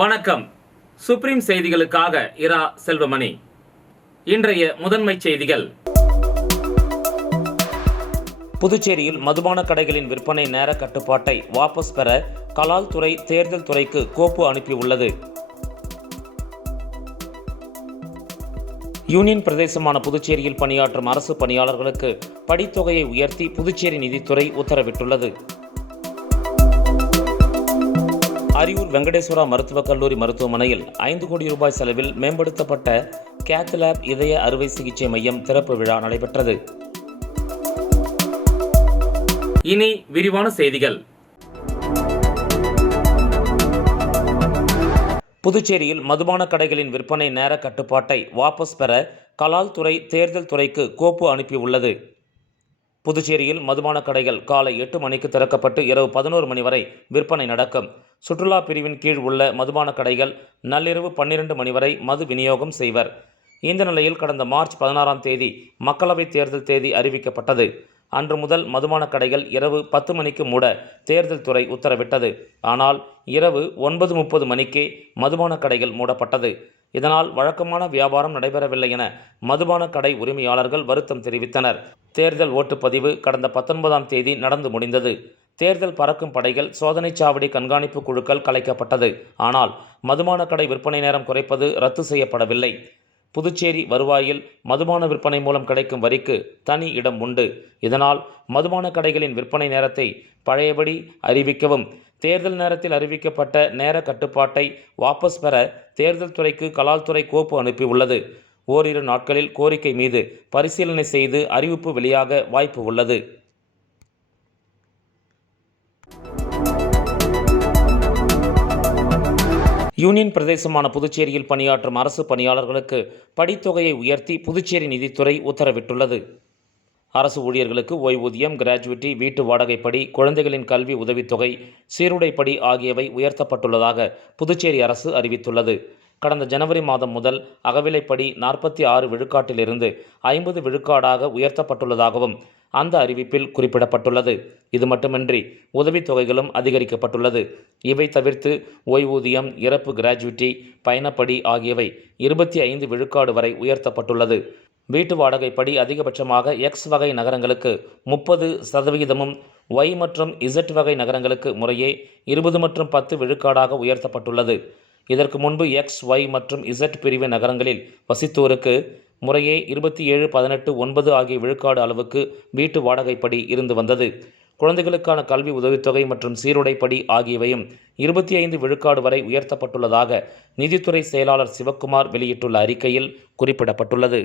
வணக்கம். சுப்ரீம் செய்திகளுக்காக இரா செல்வமணி. இன்றைய முதன்மை செய்திகள். புதுச்சேரியில் மதுபான கடைகளின் விற்பனை நேர கட்டுப்பாட்டை வாபஸ் பெற கலால் துறை தேர்தல் துறைக்கு கோப்பு அனுப்பியுள்ளது. யூனியன் பிரதேசமான புதுச்சேரியில் பணியாற்றும் அரசு பணியாளர்களுக்கு படித்தொகையை உயர்த்தி புதுச்சேரி நிதித்துறை உத்தரவிட்டுள்ளது. அரியூர் வெங்கடேஸ்வரா மருத்துவக் கல்லூரி மருத்துவமனையில் 5 கோடி ரூபாய் செலவில் மேம்படுத்தப்பட்ட கேத் லேப் இதய அறுவை சிகிச்சை மையம் திறப்பு விழா நடைபெற்றது. இனி விரிவான செய்திகள். புதுச்சேரியில் மதுபான கடைகளின் விற்பனை நேர கட்டுப்பாட்டை வாபஸ் பெற கலால் துறை தேர்தல் துறைக்கு கோப்பு அனுப்பியுள்ளது. புதுச்சேரியில் மதுபான கடைகள் காலை 8 மணிக்கு திறக்கப்பட்டு இரவு 11 மணி வரை விற்பனை நடக்கும். சுற்றுலா பிரிவின் கீழ் உள்ள மதுபான கடைகள் நள்ளிரவு 12 மணி வரை மது விநியோகம் செய்வர். இந்த நிலையில் கடந்த மார்ச் 16ஆம் தேதி மக்களவைத் தேர்தல் தேதி அறிவிக்கப்பட்டது. அன்று முதல் மதுபான கடைகள் இரவு 10 மணிக்கு மூட தேர்தல் துறை உத்தரவிட்டது. ஆனால் இரவு 9:30 மணிக்கே மதுபான கடைகள் மூடப்பட்டது. இதனால் வழக்கமான வியாபாரம் நடைபெறவில்லை என மதுபான கடை உரிமையாளர்கள் வருத்தம் தெரிவித்தனர். தேர்தல் ஓட்டுப்பதிவு கடந்த 19ஆம் தேதி நடந்து முடிந்தது. தேர்தல் பறக்கும் படைகள், சோதனைச் சாவடி கண்காணிப்பு குழுக்கள் கலைக்கப்பட்டது. ஆனால் மதுபான கடை விற்பனை நேரம் குறைப்பது ரத்து செய்யப்படவில்லை. புதுச்சேரி வருவாயில் மதுபான விற்பனை மூலம் கிடைக்கும் வரிக்கு தனி இடம் உண்டு. இதனால் மதுபான கடைகளின் விற்பனை நேரத்தை பழையபடி அறிவிக்கவும், தேர்தல் நேரத்தில் அறிவிக்கப்பட்ட நேர கட்டுப்பாட்டை வாபஸ் பெற தேர்தல் துறைக்கு கலால் துறை கோப்பு அனுப்பியுள்ளது. ஓரிரு நாட்களில் கோரிக்கை மீது பரிசீலனை செய்து அறிவிப்பு வெளியாக வாய்ப்பு உள்ளது. யூனியன் பிரதேசமான புதுச்சேரியில் பணியாற்றும் அரசு பணியாளர்களுக்கு படித்தொகையை உயர்த்தி புதுச்சேரி நிதித்துறை உத்தரவிட்டுள்ளது. அரசு ஊழியர்களுக்கு ஓய்வூதியம், கிராஜுவிட்டி, வீட்டு வாடகைப்படி, குழந்தைகளின் கல்வி உதவித்தொகை, சீருடைப்படி ஆகியவை உயர்த்தப்பட்டுள்ளதாக புதுச்சேரி அரசு அறிவித்துள்ளது. கடந்த ஜனவரி மாதம் முதல் அகவிலைப்படி 46 விழுக்காட்டிலிருந்து 50 விழுக்காடாக உயர்த்தப்பட்டுள்ளதாகவும் அந்த அறிவிப்பில் குறிப்பிடப்பட்டுள்ளது. இது மட்டுமின்றி உதவித்தொகைகளும் அதிகரிக்கப்பட்டுள்ளது. இவை தவிர்த்து ஓய்வூதியம், இறப்பு கிராஜுவிட்டி, பயணப்படி ஆகியவை 25 விழுக்காடு வரை உயர்த்தப்பட்டுள்ளது. வீட்டு வாடகைப்படி அதிகபட்சமாக எக்ஸ் வகை நகரங்களுக்கு 30%, ஒய் மற்றும் இசட் வகை நகரங்களுக்கு முறையே 20 மற்றும் 10 விழுக்காடாக உயர்த்தப்பட்டுள்ளது. இதற்கு முன்பு எக்ஸ், ஒய் மற்றும் இசட் பிரிவு நகரங்களில் வசித்தோருக்கு முறையே 27, 18, 9 ஆகிய விழுக்காடு அளவுக்கு வீட்டு வாடகைப்படி இருந்து வந்தது. குழந்தைகளுக்கான கல்வி உதவித்தொகை மற்றும் சீருடைப்படி ஆகியவையும் 25 விழுக்காடு வரை உயர்த்தப்பட்டுள்ளதாக நிதித்துறை செயலாளர் சிவக்குமார் வெளியிட்டுள்ள அறிக்கையில் குறிப்பிடப்பட்டுள்ளது.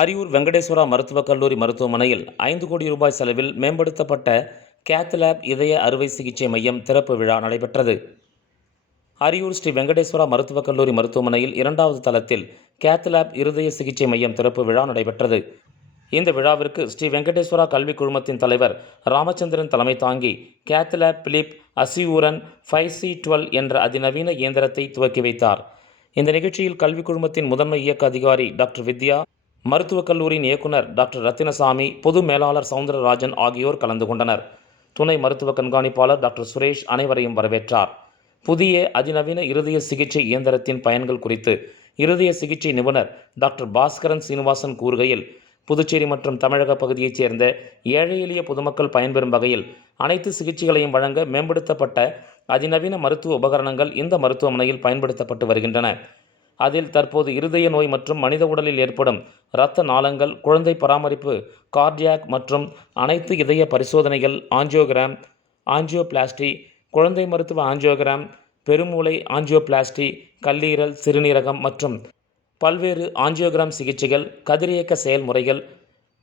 அரியூர் வெங்கடேஸ்வரா மருத்துவக் கல்லூரி மருத்துவமனையில் 5 கோடி ரூபாய் செலவில் மேம்படுத்தப்பட்ட கேத் லேப் இதய அறுவை சிகிச்சை மையம் திறப்பு விழா நடைபெற்றது. அரியூர் ஸ்ரீ வெங்கடேஸ்வரா மருத்துவக் கல்லூரி மருத்துவமனையில் 2வது தளத்தில் கேத் லேப் இருதய சிகிச்சை மையம் திறப்பு விழா நடைபெற்றது. இந்த விழாவிற்கு ஸ்ரீ வெங்கடேஸ்வரா கல்வி குழுமத்தின் தலைவர் ராமச்சந்திரன் தலைமை தாங்கி கேத் லேப் பிலிப் அசியூரன் 5C12 என்ற அதிநவீன இயந்திரத்தை துவக்கி வைத்தார். இந்த நிகழ்ச்சியில் கல்வி குழுமத்தின் முதன்மை இயக்க அதிகாரி டாக்டர் வித்யா, மருத்துவக் கல்லூரியின் இயக்குனர் டாக்டர் ரத்தினசாமி, பொது மேலாளர் சவுந்தரராஜன் ஆகியோர் கலந்து கொண்டனர். துணை மருத்துவ கண்காணிப்பாளர் டாக்டர் சுரேஷ் அனைவரையும் வரவேற்றார். புதிய அதிநவீன இருதய சிகிச்சை இயந்திரத்தின் பயன்கள் குறித்து இருதய சிகிச்சை நிபுணர் டாக்டர் பாஸ்கரன் சீனிவாசன் கூறுகையில், புதுச்சேரி மற்றும் தமிழக பகுதியைச் சேர்ந்த ஏழை எளிய பொதுமக்கள் பயன்பெறும் வகையில் அனைத்து சிகிச்சைகளையும் வழங்க மேம்படுத்தப்பட்ட அதிநவீன மருத்துவ உபகரணங்கள் இந்த மருத்துவமனையில் பயன்படுத்தப்பட்டு வருகின்றன. அதில் தற்போது இருதய நோய் மற்றும் மனித உடலில் ஏற்படும் இரத்த நாளங்கள், குழந்தை பராமரிப்பு, கார்டியாக் மற்றும் அனைத்து இதய பரிசோதனைகள், ஆஞ்சியோகிராம், ஆஞ்சியோபிளாஸ்டி, குழந்தை மருத்துவ ஆஞ்சியோகிராம், பெருமூளை ஆஞ்சியோபிளாஸ்டி, கல்லீரல், சிறுநீரகம் மற்றும் பல்வேறு ஆஞ்சியோகிராம் சிகிச்சைகள், கதிரியக்க செயல்முறைகள்,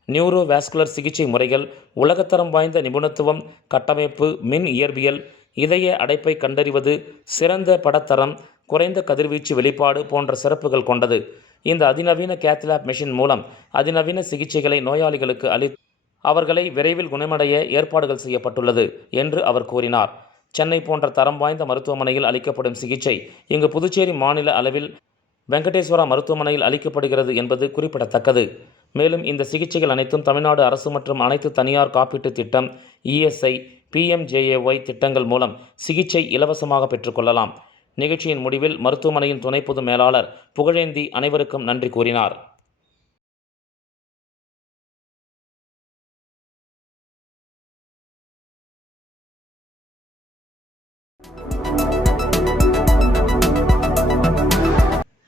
நியூரோவாஸ்குலர் சிகிச்சை முறைகள், உலகத்தரம் வாய்ந்த நிபுணத்துவம், கட்டமைப்பு, மின் இயற்பியல், இதய அடைப்பை கண்டறிவது, சிறந்த படத்தரம், குறைந்த கதிர்வீச்சு வெளிப்பாடு போன்ற சிறப்புகள் கொண்டது. இந்த அதிநவீன கேத் லேப் மெஷின் மூலம் அதிநவீன சிகிச்சைகளை நோயாளிகளுக்கு அவர்களை விரைவில் குணமடைய ஏற்பாடுகள் செய்யப்பட்டுள்ளது என்று அவர் கூறினார். சென்னை போன்ற தரம் வாய்ந்த மருத்துவமனையில் அளிக்கப்படும் சிகிச்சை இங்கு புதுச்சேரி மாநில அளவில் வெங்கடேஸ்வரா மருத்துவமனையில் அளிக்கப்படுகிறது என்பது குறிப்பிடத்தக்கது. மேலும் இந்த சிகிச்சைகள் அனைத்தும் தமிழ்நாடு அரசு மற்றும் அனைத்து தனியார் காப்பீட்டு திட்டம், இஎஸ்ஐ, PMJAY திட்டங்கள் மூலம் சிகிச்சை இலவசமாக பெற்றுக்கொள்ளலாம். நிகழ்ச்சியின் முடிவில் மருத்துவமனையின் துணை பொது மேலாளர் புகழேந்தி அனைவருக்கும் நன்றி கூறினார்.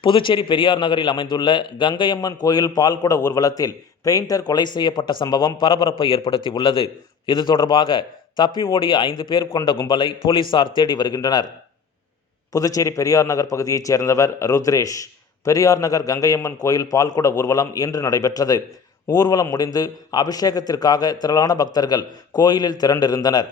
புதுச்சேரி பெரியார் நகரில் அமைந்துள்ள கங்கையம்மன் கோயில் பால்குட ஊர்வலத்தில் பெயிண்டர் கொலை செய்யப்பட்ட சம்பவம் பரபரப்பை ஏற்படுத்தியுள்ளது. இது தொடர்பாக தப்பி ஓடிய 5 பேர் கொண்ட கும்பலை போலீசார் தேடி வருகின்றனர். புதுச்சேரி பெரியார் நகர் பகுதியைச் சேர்ந்தவர் ருத்ரேஷ். பெரியார் நகர் கங்கையம்மன் கோயில் பால்குட ஊர்வலம் இன்று நடைபெற்றது. ஊர்வலம் முடிந்து அபிஷேகத்திற்காக திரளான பக்தர்கள் கோயிலில் திரண்டிருந்தனர்.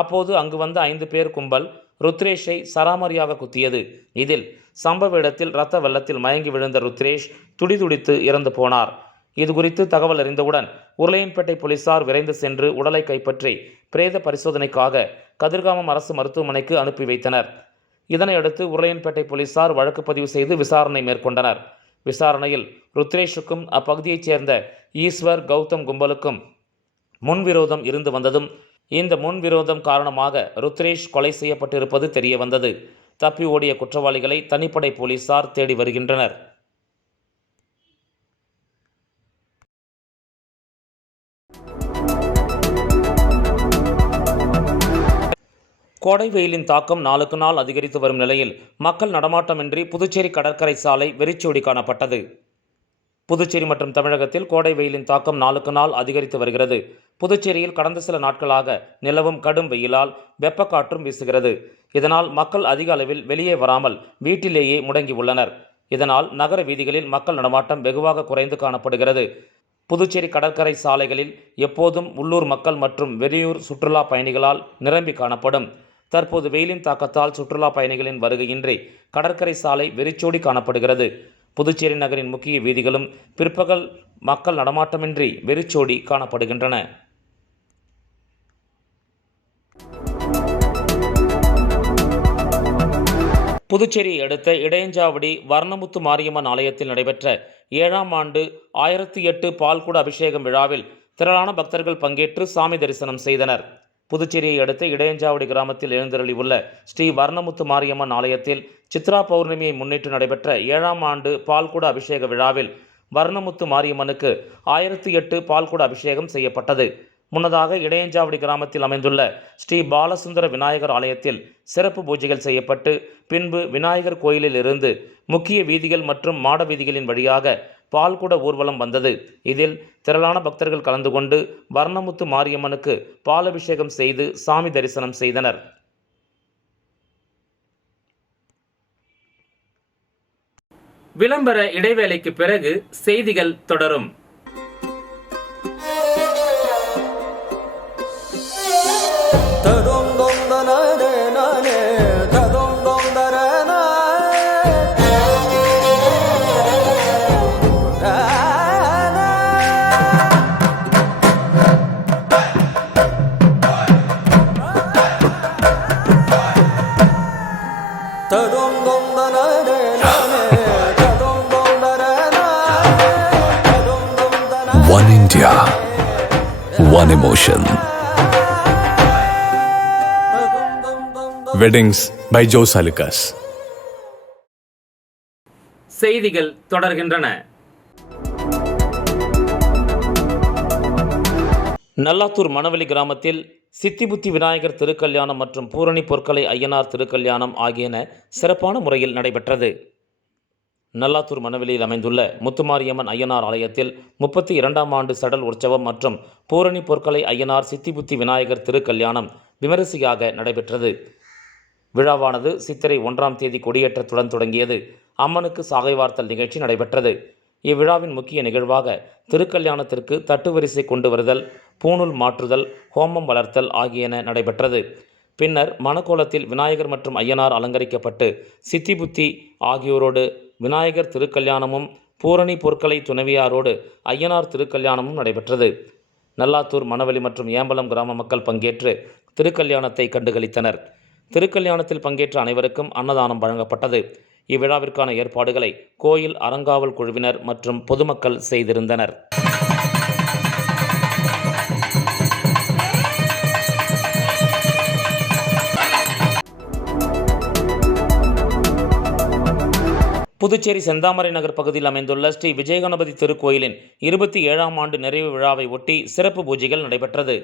அப்போது அங்கு வந்த 5 பேர் கும்பல் ருத்ரேஷை சராமரியாக குத்தியது. இதில் சம்பவ இடத்தில் இரத்த வெள்ளத்தில் மயங்கி விழுந்த ருத்ரேஷ் துடிதுடித்து இறந்து போனார். இதுகுறித்து தகவல் அறிந்தவுடன் உருளையன்பேட்டை போலீசார் விரைந்து சென்று உடலை கைப்பற்றி பிரேத பரிசோதனைக்காக கதிர்காமம் அரசு மருத்துவமனைக்கு அனுப்பி வைத்தனர். இதனையடுத்து உருளையன்பேட்டை போலீசார் வழக்கு பதிவு செய்து விசாரணை மேற்கொண்டனர். விசாரணையில் ருத்ரேஷுக்கும் அப்பகுதியைச் சேர்ந்த ஈஸ்வர், கௌதம் கும்பலுக்கும் முன்விரோதம் இருந்து வந்ததும் இந்த முன்விரோதம் காரணமாக ருத்ரேஷ் கொலை செய்யப்பட்டிருப்பது தெரிய வந்தது. தப்பி ஓடிய குற்றவாளிகளை தனிப்படை போலீசார் தேடி வருகின்றனர். கோடை வெயிலின் தாக்கம் நாளுக்கு நாள் அதிகரித்து வரும் நிலையில் மக்கள் நடமாட்டமின்றி புதுச்சேரி கடற்கரை சாலை வெறிச்சோடி காணப்பட்டது. புதுச்சேரி மற்றும் தமிழகத்தில் கோடை வெயிலின் தாக்கம் நாளுக்கு நாள் அதிகரித்து வருகிறது. புதுச்சேரியில் கடந்த சில நாட்களாக நிலவும் கடும் வெயிலால் வெப்பக்காற்றும் வீசுகிறது. இதனால் மக்கள் அதிக அளவில் வெளியே வராமல் வீட்டிலேயே முடங்கி உள்ளனர். இதனால் நகர வீதிகளில் மக்கள் நடமாட்டம் வெகுவாக குறைந்து காணப்படுகிறது. புதுச்சேரி கடற்கரை சாலைகளில் எப்போதும் உள்ளூர் மக்கள் மற்றும் வெளியூர் சுற்றுலா பயணிகளால் நிரம்பி காணப்படும். தற்போது வெயிலின் தாக்கத்தால் சுற்றுலா பயணிகளின் வருகையின்றி கடற்கரை சாலை வெறிச்சோடி காணப்படுகிறது. புதுச்சேரி நகரின் முக்கிய வீதிகளும் பிற்பகல் மக்கள் நடமாட்டமின்றி வெறிச்சோடி காணப்படுகின்றன. புதுச்சேரியை அடுத்த இடையஞ்சாவடி வர்ணமுத்து மாரியம்மன் ஆலயத்தில் நடைபெற்ற 7ஆம் ஆண்டு 1008 பால்குட அபிஷேகம் விழாவில் திரளான பக்தர்கள் பங்கேற்று சாமி தரிசனம் செய்தனர். புதுச்சேரியை அடுத்த இடையஞ்சாவடி கிராமத்தில் எழுந்தருளி உள்ள ஸ்ரீ வர்ணமுத்து மாரியம்மன் ஆலயத்தில் சித்ரா பௌர்ணமியை முன்னிட்டு நடைபெற்ற 7ஆம் ஆண்டு பால்குட அபிஷேக விழாவில் வர்ணமுத்து மாரியம்மனுக்கு 1008 பால்குட அபிஷேகம் செய்யப்பட்டது. முன்னதாக இடையஞ்சாவடி கிராமத்தில் அமைந்துள்ள ஸ்ரீ பாலசுந்தர விநாயகர் ஆலயத்தில் சிறப்பு பூஜைகள் செய்யப்பட்டு பின்பு விநாயகர் கோயிலில் இருந்து முக்கிய வீதிகள் மற்றும் மாட வீதிகளின் வழியாக பால்குட ஊர்வலம் வந்தது. இதில் திரளான பக்தர்கள் கலந்து கொண்டு வர்ணமுத்து மாரியம்மனுக்கு பாலபிஷேகம் செய்து சாமி தரிசனம் செய்தனர். விளம்பர இடைவேளைக்கு பிறகு செய்திகள் தொடரும். One India, one emotion. Weddings by Jose Alucas. செய்திகள் தொடர்கின்றன. நல்லாத்தூர் மணவெளி கிராமத்தில் சித்திபுத்தி விநாயகர் திருக்கல்யாணம் மற்றும் பூரணி பொற்கலை ஐயனார் திருக்கல்யாணம் ஆகியன சிறப்பான முறையில் நடைபெற்றது. நல்லாத்தூர் மணவெளியில் அமைந்துள்ள முத்துமாரியம்மன் ஐயனார் ஆலயத்தில் 32ஆம் ஆண்டு சடல் உற்சவம் மற்றும் பூரணி பொற்கலை ஐயனார் சித்திபுத்தி விநாயகர் திருக்கல்யாணம் விமரிசையாக நடைபெற்றது. விழாவானது சித்திரை 1ஆம் தேதி கொடியேற்றத்துடன் தொடங்கியது. அம்மனுக்கு சாகை வார்த்தல் நிகழ்ச்சி நடைபெற்றது. இவ்விழாவின் முக்கிய நிகழ்வாக திருக்கல்யாணத்திற்கு தட்டுவரிசை கொண்டு வருதல், பூணூல் மாற்றுதல், ஹோமம் வளர்த்தல் ஆகியன நடைபெற்றது. பின்னர் மணக்கோலத்தில் விநாயகர் மற்றும் ஐயனார் அலங்கரிக்கப்பட்டு சித்திபுத்தி ஆகியோரோடு விநாயகர் திருக்கல்யாணமும் பூரணி பொற்கலை துணைவியாரோடு ஐயனார் திருக்கல்யாணமும் நடைபெற்றது. நல்லாத்தூர், மணவெளி மற்றும் ஏம்பலம் கிராம மக்கள் பங்கேற்று திருக்கல்யாணத்தை கண்டுகளித்தனர். திருக்கல்யாணத்தில் பங்கேற்ற அனைவருக்கும் அன்னதானம் வழங்கப்பட்டது. இவ்விழாவிற்கான ஏற்பாடுகளை கோயில் அறங்காவல் குழுவினர் மற்றும் பொதுமக்கள் செய்திருந்தனர். புதுச்சேரி செந்தாமரை நகர் பகுதியில் அமைந்துள்ள ஸ்ரீ விஜயகணபதி திருக்கோயிலின் 27ஆம் ஆண்டு நிறைவு விழாவை ஒட்டி சிறப்பு பூஜைகள் நடைபெற்றது.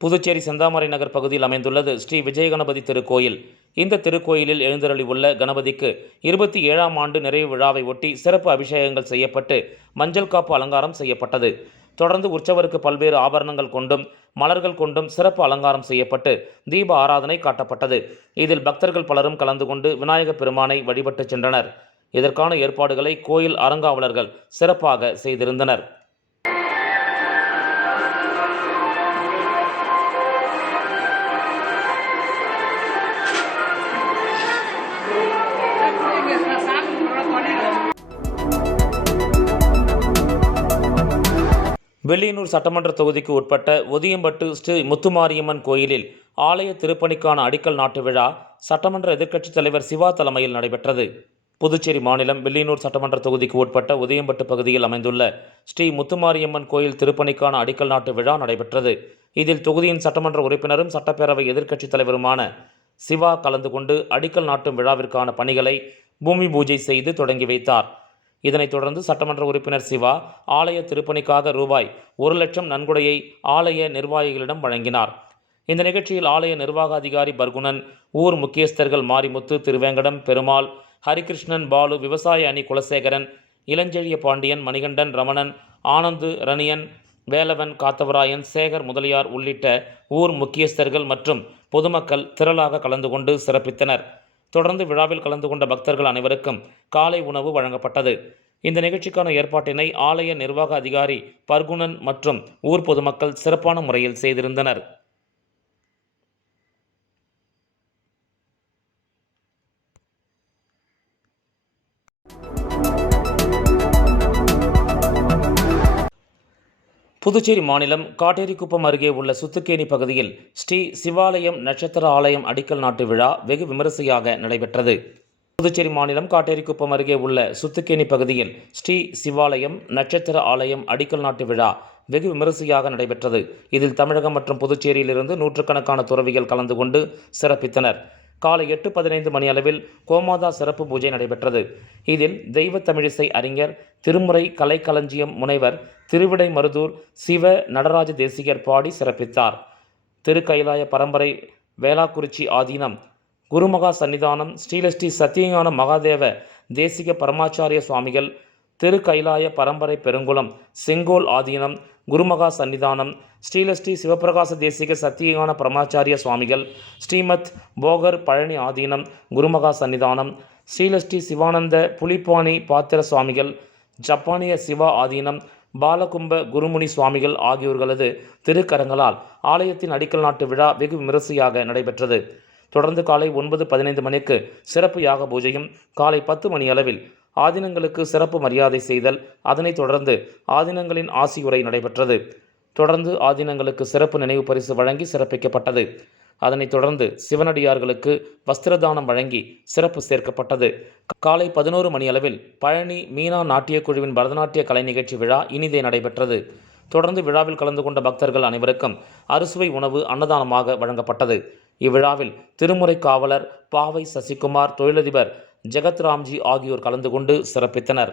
புதுச்சேரி செந்தாமரை நகர் பகுதியில் அமைந்துள்ளது ஸ்ரீ விஜயகணபதி திருக்கோயில். இந்த திருக்கோயிலில் எழுந்தருளி உள்ள கணபதிக்கு 27ஆம் ஆண்டு நிறைவு விழாவை ஒட்டி சிறப்பு அபிஷேகங்கள் செய்யப்பட்டு மஞ்சள் காப்பு அலங்காரம் செய்யப்பட்டது. தொடர்ந்து உற்சவருக்கு பல்வேறு ஆபரணங்கள் கொண்டும் மலர்கள் கொண்டும் சிறப்பு அலங்காரம் செய்யப்பட்டு தீப ஆராதனை காட்டப்பட்டது. இதில் பக்தர்கள் பலரும் கலந்து கொண்டு விநாயகப் பெருமானை வழிபட்டு சென்றனர். இதற்கான ஏற்பாடுகளை கோயில் அறங்காவலர்கள் சிறப்பாக செய்திருந்தனர். வெள்ளியனூர் சட்டமன்ற தொகுதிக்கு உட்பட்ட ஒதியம்பட்டு ஸ்ரீ முத்துமாரியம்மன் கோயிலில் ஆலய திருப்பணிக்கான அடிக்கல் நாட்டு விழா சட்டமன்ற எதிர்க்கட்சித் தலைவர் சிவா தலைமையில் நடைபெற்றது. புதுச்சேரி மாநிலம் வெள்ளியனூர் சட்டமன்ற தொகுதிக்கு உட்பட்ட ஒதியம்பட்டு பகுதியில் அமைந்துள்ள ஸ்ரீ முத்துமாரியம்மன் கோயில் திருப்பணிக்கான அடிக்கல் நாட்டு விழா நடைபெற்றது. இதில் தொகுதியின் சட்டமன்ற உறுப்பினரும் சட்டப்பேரவை எதிர்க்கட்சித் தலைவருமான சிவா கலந்து கொண்டு அடிக்கல் நாட்டும் விழாவிற்கான பணிகளை பூமி பூஜை செய்து தொடங்கி வைத்தார். இதனைத் தொடர்ந்து சட்டமன்ற உறுப்பினர் சிவா ஆலய திருப்பணிக்காக ரூபாய் 1,00,000 நன்கொடையை ஆலய நிர்வாகிகளிடம் வழங்கினார். இந்த நிகழ்ச்சியில் ஆலய நிர்வாக அதிகாரி பர்குணன், ஊர் முக்கியஸ்தர்கள் மாரிமுத்து, திருவேங்கடம், பெருமாள், ஹரிகிருஷ்ணன், பாலு, விவசாய அணி குலசேகரன், இளஞ்செழிய பாண்டியன், மணிகண்டன், ரமணன், ஆனந்து, ரணியன், வேலவன், காத்தவராயன், சேகர் முதலியார் உள்ளிட்ட ஊர் முக்கியஸ்தர்கள் மற்றும் பொதுமக்கள் திரளாக கலந்து கொண்டு சிறப்பித்தனர். தொடர்ந்து விழாவில் கலந்து கொண்ட பக்தர்கள் அனைவருக்கும் காலை உணவு வழங்கப்பட்டது. இந்த நிகழ்ச்சிக்கான ஏற்பாட்டினை ஆலய நிர்வாக அதிகாரி பர்குணன் மற்றும் ஊர் பொதுமக்கள் சிறப்பான முறையில் செய்திருந்தனர். புதுச்சேரி மாநிலம் காட்டேரிக்குப்பம் அருகே உள்ள சுத்துக்கேணி பகுதியில் ஸ்ரீ சிவாலயம் நட்சத்திர ஆலயம் அடிக்கல் நாட்டு விழா வெகு விமரிசையாக நடைபெற்றது. புதுச்சேரி மாநிலம் காட்டேரிக்குப்பம் அருகே உள்ள சுத்துக்கேணி பகுதியில் ஸ்ரீ சிவாலயம் நட்சத்திர ஆலயம் அடிக்கல் நாட்டு விழா வெகு விமரிசையாக நடைபெற்றது. இதில் தமிழகம் மற்றும் புதுச்சேரியிலிருந்து நூற்றுக்கணக்கான துறவிகள் கலந்து கொண்டு சிறப்பித்தனர். காலை 8:15 மணி அளவில் கோமாதா சிறப்பு பூஜை நடைபெற்றது. இதில் தெய்வ தமிழிசை அறிஞர், திருமுறை கலைக்களஞ்சியம் முனைவர் திருவிடை மருதூர் சிவ நடராஜ தேசிகர் பாடி சிறப்பித்தார். திருக்கைலாய பரம்பரை வேளாக்குறிச்சி ஆதீனம் குருமகா சன்னிதானம் ஸ்ரீலஸ்ரீ சத்தியஞான மகாதேவ தேசிக பரமாச்சாரிய சுவாமிகள், திருக்கைலாய பரம்பரை பெருங்குளம் செங்கோல் ஆதீனம் குருமகா சன்னிதானம் ஸ்ரீலஸ்ரீ சிவபிரகாச தேசிக சத்தியஞான பரமாச்சாரிய சுவாமிகள், ஸ்ரீமத் போகர் பழனி ஆதீனம் குருமகா சன்னிதானம் ஸ்ரீலஸ்ரீ சிவானந்த புலிப்பாணி பாத்திர சுவாமிகள், ஜப்பானிய சிவா ஆதீனம் பாலகும்ப குருமுனி சுவாமிகள் ஆகியோர்களது திருக்கரங்களால் ஆலயத்தின் அடிக்கல் நாட்டு விழா வெகு விமரிசையாக நடைபெற்றது. தொடர்ந்து காலை 9:15 மணிக்கு சிறப்பு யாக பூஜையும், காலை 10 மணி அளவில் ஆதீனங்களுக்கு சிறப்பு மரியாதை செய்தல், அதனைத் தொடர்ந்து ஆதீனங்களின் ஆசியுரை நடைபெற்றது. தொடர்ந்து ஆதீனங்களுக்கு சிறப்பு நினைவு பரிசு வழங்கி சிறப்பிக்கப்பட்டது. அதனைத் தொடர்ந்து சிவனடியார்களுக்கு வஸ்திரதானம் வழங்கி சிறப்பு சேர்க்கப்பட்டது. காலை 11 மணி அளவில் பழனி மீனா நாட்டிய குழுவின் பரதநாட்டிய கலை நிகழ்ச்சி விழா இனிதே நடைபெற்றது. தொடர்ந்து விழாவில் கலந்து கொண்ட பக்தர்கள் அனைவருக்கும் அறுசுவை உணவு அன்னதானமாக வழங்கப்பட்டது. இவ்விழாவில் திருமுறை காவலர் பாவை சசிகுமார், தொழிலதிபர் ஜெகத்ராம்ஜி ஆகியோர் கலந்து கொண்டு சிறப்பித்தனர்.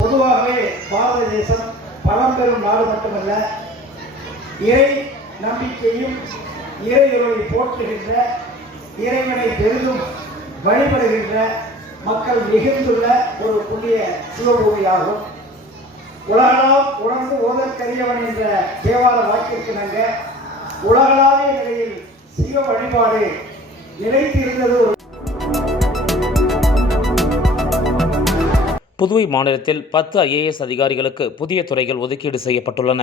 பொதுவாகவே பாரத தேசம் பழம்பெரும் நாடு மட்டுமல்ல, இறை நம்பிக்கையும் இறையொருளை போற்றுகின்ற, இறைவனை பெரிதும் வழிபடுகின்ற மக்கள் மிகுந்துள்ள ஒரு புண்ணிய சிவபூமியாகும். உலகளாம் உணர்ந்து ஓதற்கரியவன் என்ற தேவார வாக்கிற்கிணங்க உலகளாவிய நிலையில் சிவ வழிபாடு நிலைத்திருந்தது. புதுவை மாநிலத்தில் 10 IAS அதிகாரிகளுக்கு புதிய துறைகள் ஒதுக்கீடு செய்யப்பட்டுள்ளன.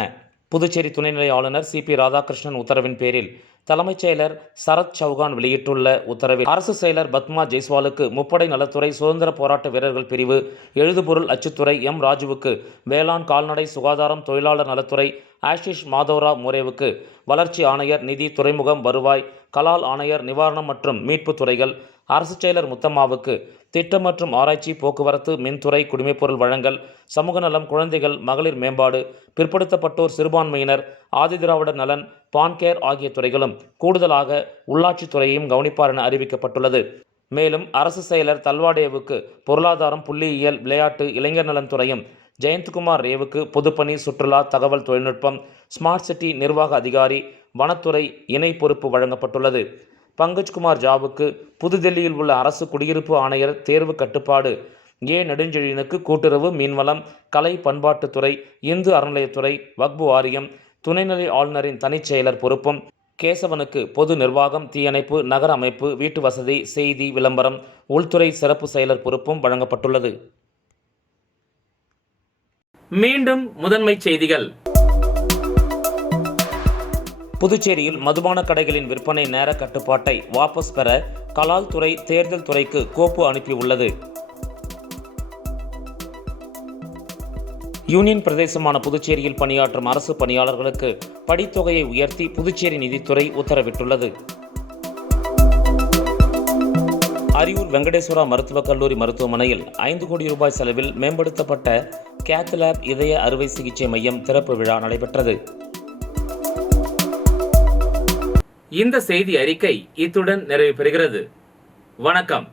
புதுச்சேரி துணைநிலை ஆளுநர் CP ராதாகிருஷ்ணன் உத்தரவின் பேரில் தலைமைச் செயலர் சரத் சௌகான் வெளியிட்டுள்ள உத்தரவில் அரசு செயலர் பத்மா ஜெய்ஸ்வாலுக்கு முப்படை நலத்துறை, சுதந்திர போராட்ட வீரர்கள் பிரிவு, எழுதுபொருள் அச்சுத்துறை ராஜுவுக்கு வேளாண், கால்நடை, சுகாதாரம், தொழிலாளர் நலத்துறை, ஆஷிஷ் மாதவ்ரா மோரேவுக்கு வளர்ச்சி ஆணையர், நிதி, துறைமுகம், வருவாய், கலால் ஆணையர், நிவாரணம் மற்றும் மீட்பு துறைகள், அரசு செயலர் முத்தம்மாவுக்கு திட்டம் மற்றும் ஆராய்ச்சி, போக்குவரத்து, மின்துறை, குடிமைப்பொருள் வழங்கல், சமூக நலம், குழந்தைகள், மகளிர் மேம்பாடு, பிற்படுத்தப்பட்டோர், சிறுபான்மையினர், ஆதிதிராவிடர் நலன், பான்கேர் ஆகிய துறைகளும் கூடுதலாக உள்ளாட்சித்துறையையும் கவனிப்பார் என அறிவிக்கப்பட்டுள்ளது. மேலும் அரசு செயலர் தல்வாடேவுக்கு பொருளாதாரம், புள்ளியியல், விளையாட்டு, இளைஞர் நலன்துறையும், ஜெயந்த்குமார் ரேவுக்கு பொதுப்பணி, சுற்றுலா, தகவல் தொழில்நுட்பம், ஸ்மார்ட் சிட்டி நிர்வாக அதிகாரி, வனத்துறை இணை பொறுப்பு வழங்கப்பட்டுள்ளது. பங்கஜ்குமார் ஜாவுக்கு புதுதில்லியில் உள்ள அரசு குடியிருப்பு ஆணையர் தேர்வு கட்டுப்பாடு, ஏ. நெடுஞ்செழியனுக்கு கூட்டுறவு, மீன்வளம், கலை பண்பாட்டுத்துறை, இந்து அறநிலையத்துறை, வக்பு வாரியம், துணைநிலை ஆளுநரின் தனிச் செயலர் பொறுப்பும், கேசவனுக்கு பொது நிர்வாகம், தீயணைப்பு, நகர அமைப்பு, வீட்டு வசதி, செய்தி, விளம்பரம், உள்துறை சிறப்பு செயலர் பொறுப்பும் வழங்கப்பட்டுள்ளது. மீண்டும் முதன்மைச் செய்திகள். புதுச்சேரியில் மதுபான கடைகளின் விற்பனை நேர கட்டுப்பாட்டை வாபஸ் பெற கலால் துறை தேர்தல் துறைக்கு கோப்பு அனுப்பியுள்ளது. யூனியன் பிரதேசமான புதுச்சேரியில் பணியாற்றும் அரசு பணியாளர்களுக்கு படித்தொகையை உயர்த்தி புதுச்சேரி நிதித்துறை உத்தரவிட்டுள்ளது. அரியூர் வெங்கடேஸ்வரா மருத்துவக் கல்லூரி மருத்துவமனையில் 5 கோடி ரூபாய் செலவில் மேம்படுத்தப்பட்ட கேத்லாப் இதய அறுவை சிகிச்சை மையம் திறப்பு விழா நடைபெற்றது. இந்த செய்தி அறிக்கை இத்துடன் நிறைவு பெறுகிறது. வணக்கம்.